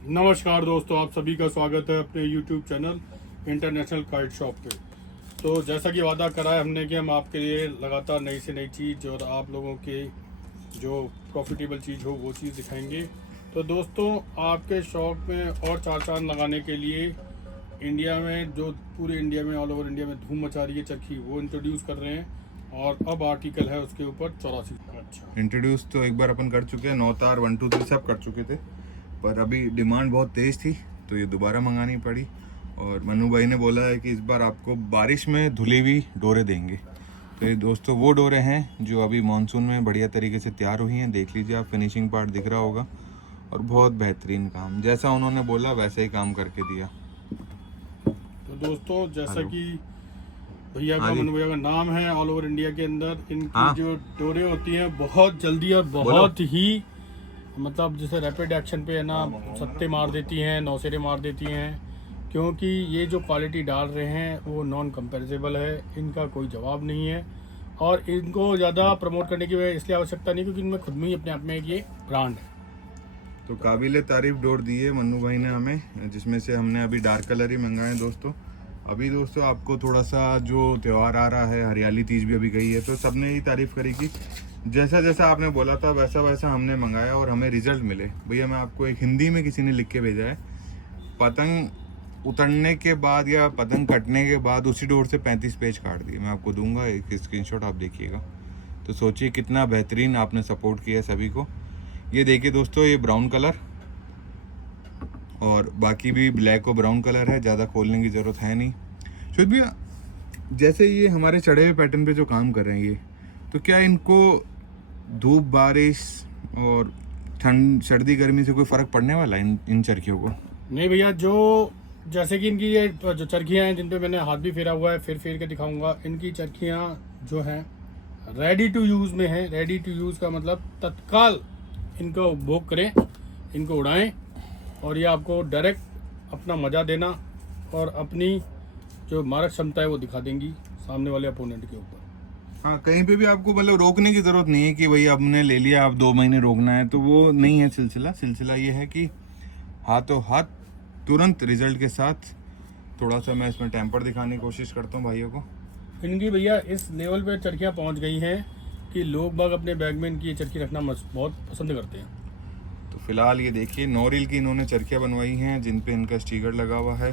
नमस्कार दोस्तों, आप सभी का स्वागत है अपने YouTube channel international kite shop पे। तो जैसा कि वादा करा है हमने कि हम आपके लिए लगातार नई से नई चीज़ और आप लोगों के जो प्रॉफिटेबल चीज़ हो वो चीज़ दिखाएंगे। तो दोस्तों, आपके शॉप में और चार चांद लगाने के लिए इंडिया में जो पूरे इंडिया में ऑल ओवर इंडिया में धूम मचा रही है चरखी, वो इंट्रोड्यूस कर रहे हैं। और अब आर्टिकल है उसके ऊपर 84। अच्छा, इंट्रोड्यूस तो एक बार अपन कर चुके हैं, 9 तार 1 2 3 सब कर चुके थे, पर अभी डिमांड बहुत तेज़ थी तो ये दोबारा मंगानी पड़ी। और मनु भाई ने बोला है कि इस बार आपको बारिश में धुली हुई डोरे देंगे। तो ये दोस्तों वो डोरे हैं जो अभी मानसून में बढ़िया तरीके से तैयार हुई हैं। देख लीजिए आप, फिनिशिंग पार्ट दिख रहा होगा और बहुत बेहतरीन काम, जैसा उन्होंने बोला वैसा ही काम करके दिया। तो दोस्तों जैसा हेलो। कि भैया का हाँ जी। मनु भैया का नाम है, ऑल ओवर इंडिया के अंदर इनकी हाँ जो डोरे होती हैं बहुत जल्दी और बहुत ही मतलब जैसे रैपिड एक्शन पे है ना, सत्ते मार देती हैं, नौसेरे मार देती हैं। क्योंकि ये जो क्वालिटी डाल रहे हैं वो नॉन कंपेरेबल है, इनका कोई जवाब नहीं है। और इनको ज़्यादा प्रमोट करने की इसलिए आवश्यकता नहीं, क्योंकि इनमें खुद में ही अपने आप में एक ये ब्रांड है। तो काबिल तारीफ डोर दी है मन्नू भाई ने हमें, जिसमें से हमने अभी डार्क कलर ही मंगाए दोस्तों। अभी दोस्तों आपको थोड़ा सा जो त्यौहार आ रहा है, हरियाली तीज भी अभी गई है, तो सबने ही तारीफ करी कि जैसा जैसा आपने बोला था वैसा वैसा हमने मंगाया और हमें रिजल्ट मिले। भैया मैं आपको एक हिंदी में किसी ने लिख के भेजा है, पतंग उतरने के बाद या पतंग कटने के बाद उसी डोर से 35 पेज काट दिए। मैं आपको दूंगा एक स्क्रीनशॉट, आप देखिएगा। तो सोचिए कितना बेहतरीन आपने सपोर्ट किया सभी को। ये देखिए दोस्तों, ये ब्राउन कलर और बाकी भी ब्लैक और ब्राउन कलर है, ज़्यादा खोलने की ज़रूरत है नहीं। शुद्ध भैया, जैसे ये हमारे चढ़े हुए पैटर्न पे जो काम कर रहे हैं ये, तो क्या इनको धूप बारिश और ठंड सर्दी गर्मी से कोई फ़र्क पड़ने वाला है इन चरखियों को? नहीं भैया, जो जैसे कि इनकी ये जो चरखियाँ हैं जिन पे मैंने हाथ भी फेरा हुआ है, फिर फेर के दिखाऊंगा। इनकी चरखियाँ जो हैं रेडी टू यूज़ में है। रेडी टू यूज़ का मतलब तत्काल इनको उपभोग करें, इनको उड़ाएं और ये आपको डायरेक्ट अपना मज़ा देना और अपनी जो मारक क्षमता है वो दिखा देंगी सामने वाले अपोनेंट के ऊपर। हाँ, कहीं पे भी आपको मतलब रोकने की ज़रूरत नहीं है कि भाई आपने ले लिया आप 2 महीने रोकना है, तो वो नहीं है सिलसिला ये है कि हाथों हाथ तुरंत रिजल्ट के साथ। थोड़ा सा मैं इसमें टेम्पर दिखाने की कोशिश करता हूँ भाइयों को। इनकी भैया इस लेवल पे चरखियाँ पहुंच गई हैं कि लोग बाग अपने बैग में इनकी ये चरखी रखना बहुत पसंद करते हैं। तो फिलहाल ये देखिए, 9 रील की इन्होंने चरखियाँ बनवाई हैं जिन पे इनका स्टिकर लगा हुआ है।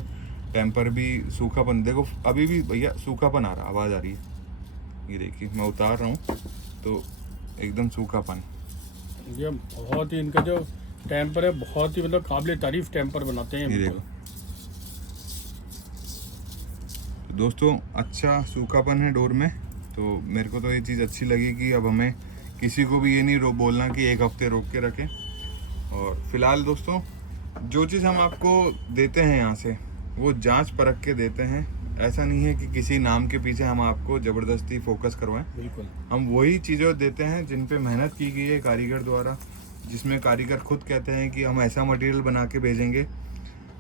टेम्पर भी सूखापन, देखो अभी भी भैया सूखापन आ रहा, आवाज़ आ रही है। ये देखिए मैं उतार रहा हूँ तो एकदम सूखापन। ये बहुत ही इनका जो टेम्पर है बहुत ही मतलब काबिल तारीफ टेम्पर बनाते हैं ये बिल्कुल। देखो दोस्तों, अच्छा सूखापन है डोर में। तो मेरे को तो ये चीज़ अच्छी लगी कि अब हमें किसी को भी ये नहीं बोलना कि एक हफ्ते रोक के रखें। और फिलहाल दोस्तों, जो चीज़ हम आपको देते हैं यहाँ से वो जांच परख के देते हैं। ऐसा नहीं है कि किसी नाम के पीछे हम आपको ज़बरदस्ती फोकस करवाएं। बिल्कुल हम वही चीज़ें देते हैं जिन पे मेहनत की गई है कारीगर द्वारा, जिसमें कारीगर खुद कहते हैं कि हम ऐसा मटेरियल बना के भेजेंगे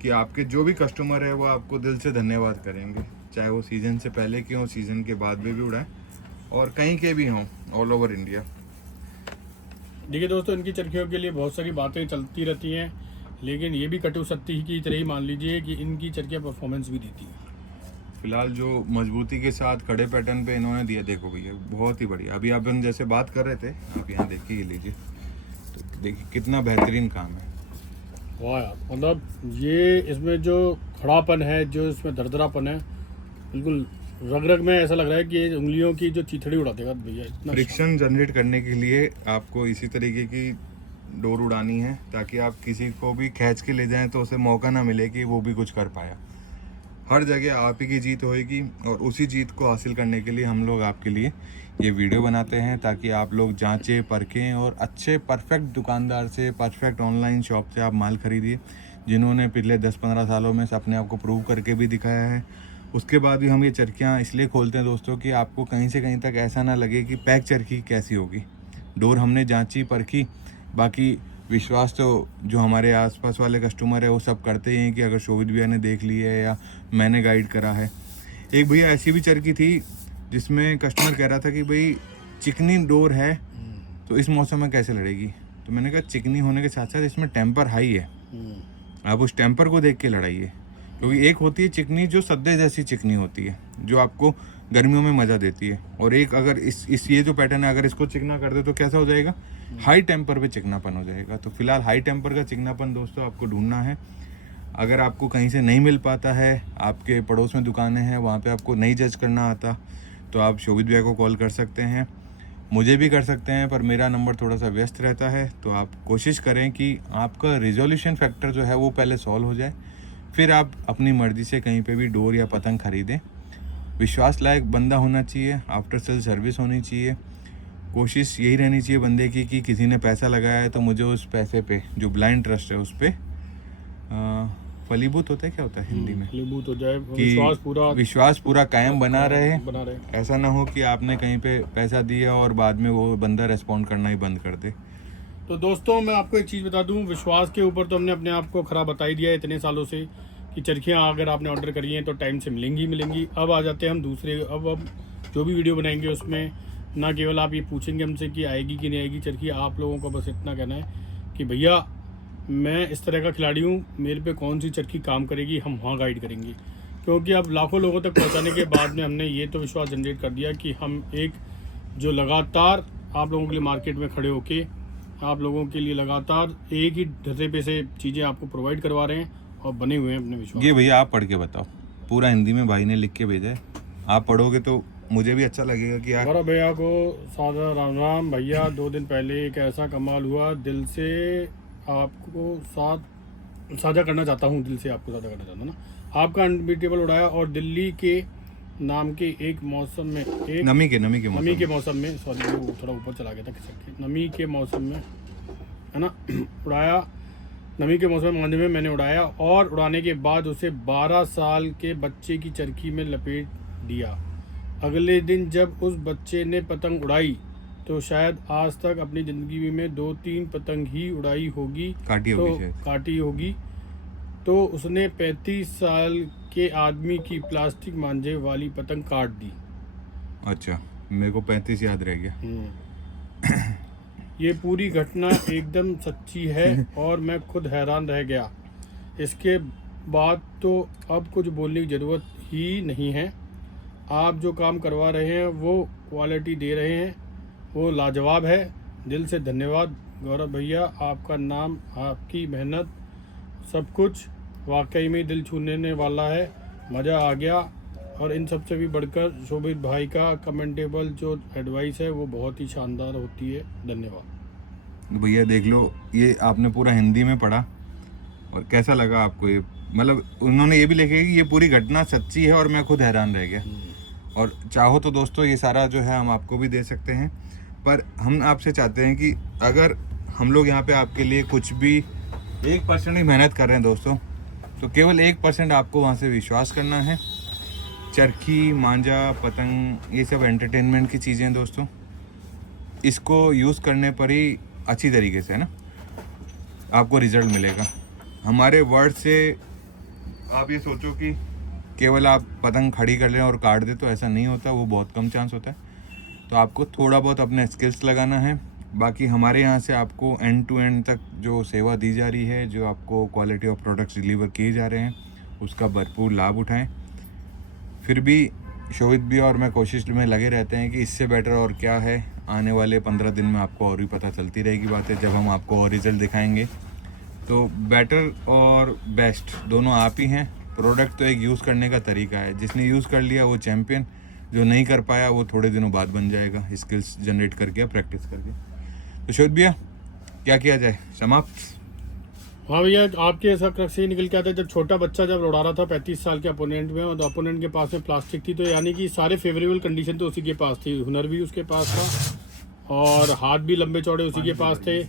कि आपके जो भी कस्टमर है वो आपको दिल से धन्यवाद करेंगे, चाहे वो सीज़न से पहले के हों, सीज़न के बाद में भी उड़ाएं और कहीं के भी हों ऑल ओवर इंडिया। देखिए दोस्तों, इनकी चरखियों के लिए बहुत सारी बातें चलती रहती हैं, लेकिन ये भी कटु सत्य की तरह ही मान लीजिए कि इनकी चरखियाँ परफॉर्मेंस भी देती हैं। फिलहाल जो मजबूती के साथ खड़े पैटर्न पे इन्होंने दिया, देखो भैया बहुत ही बढ़िया। अभी अपन जैसे बात कर रहे थे, आप यहाँ देखिए, ये लीजिए, तो देखिए कितना बेहतरीन काम है। वाह यार, मतलब ये इसमें जो खड़ापन है, जो इसमें दरदरापन है, बिल्कुल रग रग में ऐसा लग रहा है कि ये उंगलियों की जो चिथड़ी उड़ा देगा भैया। इतना फ्रिक्शन जनरेट करने के लिए आपको इसी तरीके की डोर उड़ानी है ताकि आप किसी को भी खींच के ले जाएं तो उसे मौका ना मिले कि वो भी कुछ कर पाया। हर जगह आप ही की जीत होएगी और उसी जीत को हासिल करने के लिए हम लोग आपके लिए ये वीडियो बनाते हैं ताकि आप लोग जांचें परखें और अच्छे परफेक्ट दुकानदार से, परफेक्ट ऑनलाइन शॉप से आप माल खरीदिए, जिन्होंने पिछले 10-15 सालों में अपने आप को प्रूव करके भी दिखाया है। उसके बाद भी हम ये चरखियाँ इसलिए खोलते हैं दोस्तों कि आपको कहीं से कहीं तक ऐसा ना लगे कि पैक चरखी कैसी होगी। डोर हमने जांची परखी, बाकी विश्वास तो जो हमारे आसपास वाले कस्टमर है वो सब करते ही हैं कि अगर शोभित भैया ने देख ली है या मैंने गाइड करा है। एक भैया ऐसी भी चरखी थी जिसमें कस्टमर कह रहा था कि भाई चिकनी डोर है तो इस मौसम में कैसे लड़ेगी। तो मैंने कहा चिकनी होने के साथ साथ इसमें टेम्पर हाई है। आप उस टेम्पर को देख के लड़ाइए, क्योंकि एक होती है चिकनी जो सद्दे जैसी चिकनी होती है जो आपको गर्मियों में मज़ा देती है, और एक अगर इस ये जो पैटर्न है अगर इसको चिकना कर दे तो कैसा हो जाएगा, हाई टेम्पर पे चिकनापन हो जाएगा। तो फिलहाल हाई टेम्पर का चिकनापन दोस्तों आपको ढूंढना है। अगर आपको कहीं से नहीं मिल पाता है, आपके पड़ोस में दुकानें हैं वहाँ पे आपको नहीं जज करना आता, तो आप शोभित भैया को कॉल कर सकते हैं, मुझे भी कर सकते हैं, पर मेरा नंबर थोड़ा सा व्यस्त रहता है। तो आप कोशिश करें कि आपका रिजोल्यूशन फैक्टर जो है वो पहले सॉल्व हो जाए, फिर आप अपनी मर्ज़ी से कहीं पे भी डोर या पतंग खरीदें। विश्वास लायक बंदा होना चाहिए, आफ्टर सेल सर्विस होनी चाहिए, कोशिश यही रहनी चाहिए बंदे की कि किसी ने पैसा लगाया है तो मुझे उस पैसे पे, जो ब्लाइंड ट्रस्ट है उस पर फलीभूत होता है, क्या होता है हिंदी में, फलीभूत हो जाए, कि विश्वास पूरा कायम बना रहे। ऐसा ना हो कि आपने कहीं पे पैसा दिया और बाद में वो बंदा रेस्पॉन्ड करना ही बंद कर दे। तो दोस्तों मैं आपको एक चीज़ बता दूं, विश्वास के ऊपर तो हमने अपने आप को खरा बता ही दिया है इतने सालों से कि चरखियाँ अगर आपने ऑर्डर करी हैं तो टाइम से मिलेंगी। अब आ जाते हैं हम दूसरे, अब जो भी वीडियो बनाएंगे उसमें ना केवल आप ये पूछेंगे हमसे कि आएगी कि नहीं आएगी चरखी, आप लोगों को बस इतना कहना है कि भैया मैं इस तरह का खिलाड़ी हूँ, मेरे पे कौन सी चरखी काम करेगी, हम वहाँ गाइड करेंगे। क्योंकि अब लाखों लोगों तक पहुँचाने के बाद में हमने ये तो विश्वास जनरेट कर दिया कि हम एक जो लगातार आप लोगों के लिए मार्केट में खड़े होके आप लोगों के लिए लगातार एक ही ढर्रे पे से चीज़ें आपको प्रोवाइड करवा रहे हैं और बने हुए हैं अपने विश्वास। ये भैया आप पढ़ के बताओ, पूरा हिंदी में भाई ने लिख के भेजा है, आप पढ़ोगे तो मुझे भी अच्छा लगेगा कि यार। गौरव भैया को सादा राम राम। भैया 2 दिन पहले एक ऐसा कमाल हुआ, दिल से आपको साझा करना चाहता हूँ, दिल से आपको साझा करना चाहता हूँ ना। आपका अनबीटेबल उड़ाया और दिल्ली के नाम के एक मौसम में, एक नमी के मौसम में, सॉरी वो थोड़ा ऊपर चला गया था खिसक के, नमी के मौसम में है ना उड़ाया, नमी के मौसम में मांझे में मैंने उड़ाया और उड़ाने के बाद उसे 12 साल के बच्चे की चरखी में लपेट दिया। अगले दिन जब उस बच्चे ने पतंग उड़ाई तो शायद आज तक अपनी ज़िंदगी में 2-3 पतंग ही उड़ाई होगी, काटी होगी। तो उसने 35 साल के आदमी की प्लास्टिक मांझे वाली पतंग काट दी। अच्छा, मेरे को 35 याद रह गया। ये पूरी घटना एकदम सच्ची है और मैं खुद हैरान रह गया। इसके बाद तो अब कुछ बोलने की ज़रूरत ही नहीं है। आप जो काम करवा रहे हैं वो क्वालिटी दे रहे हैं, वो लाजवाब है। दिल से धन्यवाद गौरव भैया, आपका नाम, आपकी मेहनत, सब कुछ वाकई में दिल छूने वाला है। मज़ा आ गया। और इन सब से भी बढ़कर शोभित भाई का कमेंटेबल जो एडवाइस है वो बहुत ही शानदार होती है। धन्यवाद। भैया देख लो, ये आपने पूरा हिंदी में पढ़ा और कैसा लगा आपको ये, मतलब उन्होंने ये भी लिखा कि ये पूरी घटना सच्ची है और मैं खुद हैरान रह गया। और चाहो तो दोस्तों ये सारा जो है हम आपको भी दे सकते हैं, पर हम आपसे चाहते हैं कि अगर हम लोग यहाँ पे आपके लिए कुछ भी 1% ही मेहनत कर रहे हैं दोस्तों, तो केवल 1% आपको वहाँ से विश्वास करना है। चरखी, मांझा, पतंग, ये सब एंटरटेनमेंट की चीज़ें हैं दोस्तों, इसको यूज़ करने पर ही अच्छी तरीके से है ना आपको रिजल्ट मिलेगा। हमारे वर्ड से आप ये सोचो कि केवल आप पतंग खड़ी कर लें और काट दें, तो ऐसा नहीं होता, वो बहुत कम चांस होता है। तो आपको थोड़ा बहुत अपने स्किल्स लगाना है। बाकी हमारे यहाँ से आपको एंड टू एंड तक जो सेवा दी जा रही है, जो आपको क्वालिटी ऑफ प्रोडक्ट्स डिलीवर किए जा रहे हैं, उसका भरपूर लाभ उठाएं। फिर भी शोभित भी और मैं कोशिश में लगे रहते हैं कि इससे बेटर और क्या है। आने वाले 15 दिन में आपको और भी पता चलती रहेगी बातें, जब हम आपको और रिजल्ट दिखाएंगे। तो बेटर और बेस्ट दोनों आप ही हैं। प्रोडक्ट तो एक यूज़ करने का तरीका है, जिसने यूज़ कर लिया वो चैम्पियन, जो नहीं कर पाया वो थोड़े दिनों बाद बन जाएगा, स्किल्स जनरेट करके, प्रैक्टिस करके। तो शोभित भैया क्या किया जाए, समाप्त? हाँ भैया, आपके ऐसा क्रक्स से ही निकल के आता है। जब छोटा बच्चा जब उड़ा रहा था 35 साल के अपोनेंट में, और अपोनेंट के पास में प्लास्टिक थी, तो यानी कि सारे फेवरेबल कंडीशन तो उसी के पास थी, हुनर भी उसके पास था और हाथ भी लंबे चौड़े उसी के पास थे,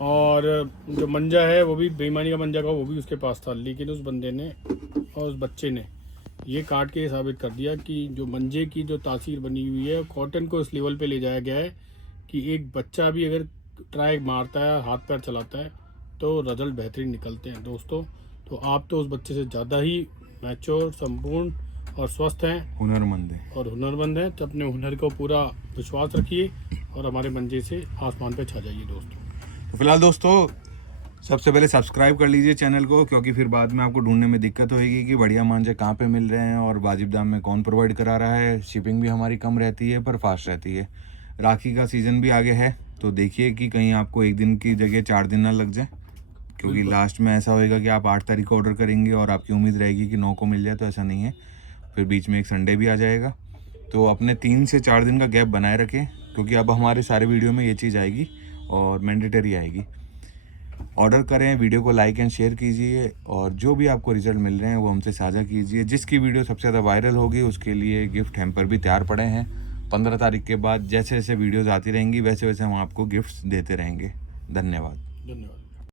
और जो मंजा है वो भी बेईमानी का मंजा का वो भी उसके पास था। लेकिन उस बंदे ने और उस बच्चे ने ये काट के साबित कर दिया कि जो मंजे की जो तासीर बनी हुई है, कॉटन को इस लेवल पे ले जाया गया है कि एक बच्चा भी अगर ट्राई मारता है, हाथ पैर चलाता है, तो रिजल्ट बेहतरीन निकलते हैं दोस्तों। तो आप तो उस बच्चे से ज़्यादा ही मैच्योर, संपूर्ण और स्वस्थ हैं, हुनरमंद हैं। तो अपने हुनर को पूरा विश्वास रखिए और हमारे मंजे से आसमान पे छा जाइए दोस्तों। तो फिलहाल दोस्तों सबसे पहले सब्सक्राइब कर लीजिए चैनल को, क्योंकि फिर बाद में आपको ढूंढने में दिक्कत होगी कि बढ़िया मांझे कहाँ पे मिल रहे हैं और वाजिब दाम में कौन प्रोवाइड करा रहा है। शिपिंग भी हमारी कम रहती है पर फास्ट रहती है। राखी का सीज़न भी आगे है, तो देखिए कि कहीं आपको एक दिन की जगह 4 दिन ना लग जाए, क्योंकि लास्ट में ऐसा होएगा कि आप 8 तारीख को ऑर्डर करेंगे और आपकी उम्मीद रहेगी कि 9 को मिल जाए, तो ऐसा नहीं है। फिर बीच में एक संडे भी आ जाएगा, तो अपने 3 से 4 दिन का गैप बनाए रखें, क्योंकि अब हमारे सारे वीडियो में ये चीज़ आएगी और मैंडेटरी आएगी। ऑर्डर करें, वीडियो को लाइक एंड शेयर कीजिए और जो भी आपको रिजल्ट मिल रहे हैं वो हमसे साझा कीजिए। जिसकी वीडियो सबसे ज़्यादा वायरल होगी उसके लिए गिफ्ट हैम्पर भी तैयार पड़े हैं। 15 तारीख के बाद जैसे जैसे वीडियोज़ आती रहेंगी वैसे वैसे हम आपको गिफ्ट्स देते रहेंगे। धन्यवाद। धन्यवाद।